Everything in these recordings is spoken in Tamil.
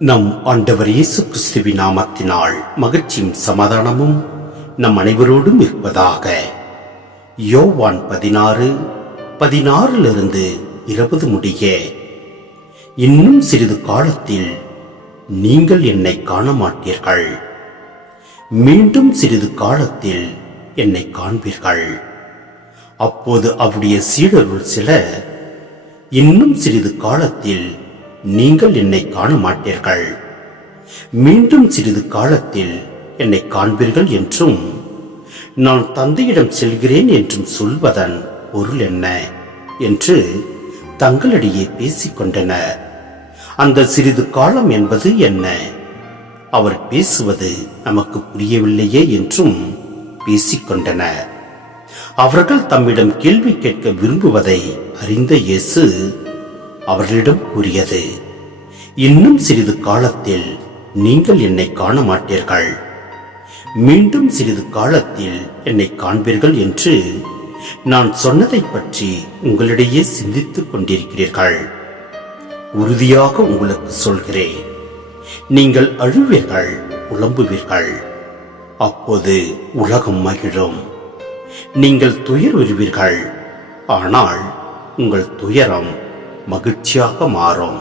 நம் ஆண்டவர் இயேசு கிறிஸ்துவி நாமத்தினால் மகிழ்ச்சியும் சமாதானமும் நம் அனைவரோடும் இருப்பதாக. யோவான் பதினாறு பதினாறிலிருந்து இருபது முடிய. இன்னும் சிறிது காலத்தில் நீங்கள் என்னை காண மாட்டீர்கள் மீண்டும் சிறிது காலத்தில் என்னை காண்பீர்கள். அப்போது அவருடைய சீடருள் சில இன்னும் சிறிது காலத்தில் நீங்கள் என்னை காண மாட்டீர்கள் மீண்டும் சிறிது காலத்தில் என்னை காண்பீர்கள் என்றும் நான் தந்தையிடம் செல்கிறேன் என்றும் சொல்வதன் பொருள் என்ன? என்று தங்களிடையே பேசிக்கொண்டனர் அந்த சிறிது காலம் என்பது என்ன? அவர் பேசுவது நமக்கு புரியவில்லையே என்றும் பேசிக்கொண்டனர் அவர்கள் தம்மிடம் கேள்வி கேட்க விரும்புவதை அறிந்த இயேசு அவர்களிடம் கூறியது இன்னும் சிறிது காலத்தில் நீங்கள் என்னை காண மாட்டீர்கள் மீண்டும் சிறிது காலத்தில் என்னை காண்பீர்கள் என்று நான் சொன்னதைப் பற்றி உங்களிடையே சிந்தித்துக் கொண்டிருக்கிறீர்கள். உறுதியாக உங்களுக்கு சொல்கிறேன் நீங்கள் அழுவீர்கள் புலம்புவீர்கள். அப்போது உலகம் மகிழும். நீங்கள் துயர் வருவீர்கள் ஆனால் உங்கள் துயரம் மகிழ்ச்சியாக மாறும்.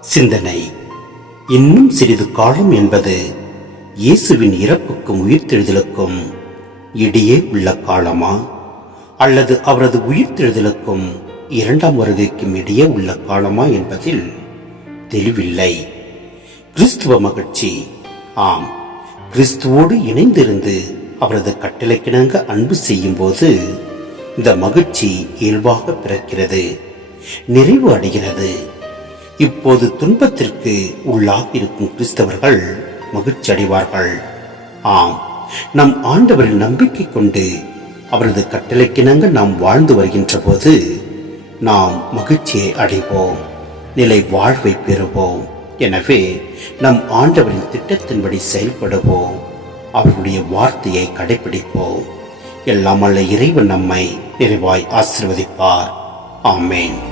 சிந்தனை. இன்னும் சிறிது காலம் என்பது இயேசுவின் இறப்புக்கும் உயிர்த்தெழுதலுக்கும் இடையே உள்ள காலமா? அல்லது அவரது உயிர்த்தெழுதலுக்கும் இரண்டாம் வருகைக்கும் இடையே உள்ள காலமா என்பதில் தெளிவில்லை. கிறிஸ்துவ மகிழ்ச்சி. ஆம். கிறிஸ்துவோடு இணைந்திருந்து அவரது கட்டளைக்கிணங்க அன்பு செய்யும் போது இந்த மகிழ்ச்சி இயல்பாக பிறக்கிறது. நிறைவு அடைகிறது. இப்போது துன்பத்திற்கு உள்ளாக இருக்கும் கிறிஸ்தவர்கள் மகிழ்ச்சி அடைவார்கள். ஆம் நம் ஆண்டவரின் நம்பிக்கை கொண்டு அவரது கட்டளைக்கிணங்க நாம் வாழ்ந்து வருகின்ற போது நாம் மகிழ்ச்சியை அடைவோம் நிலை வாழ்வை பெறுவோம். எனவே நம் ஆண்டவரின் திட்டத்தின்படி செயல்படுவோம் அவருடைய வார்த்தையை கடைபிடிப்போம். எல்லாம் அல்ல இறைவன் நம்மை நிறைவாய் ஆசிர்வதிப்பார். ஆமேன்.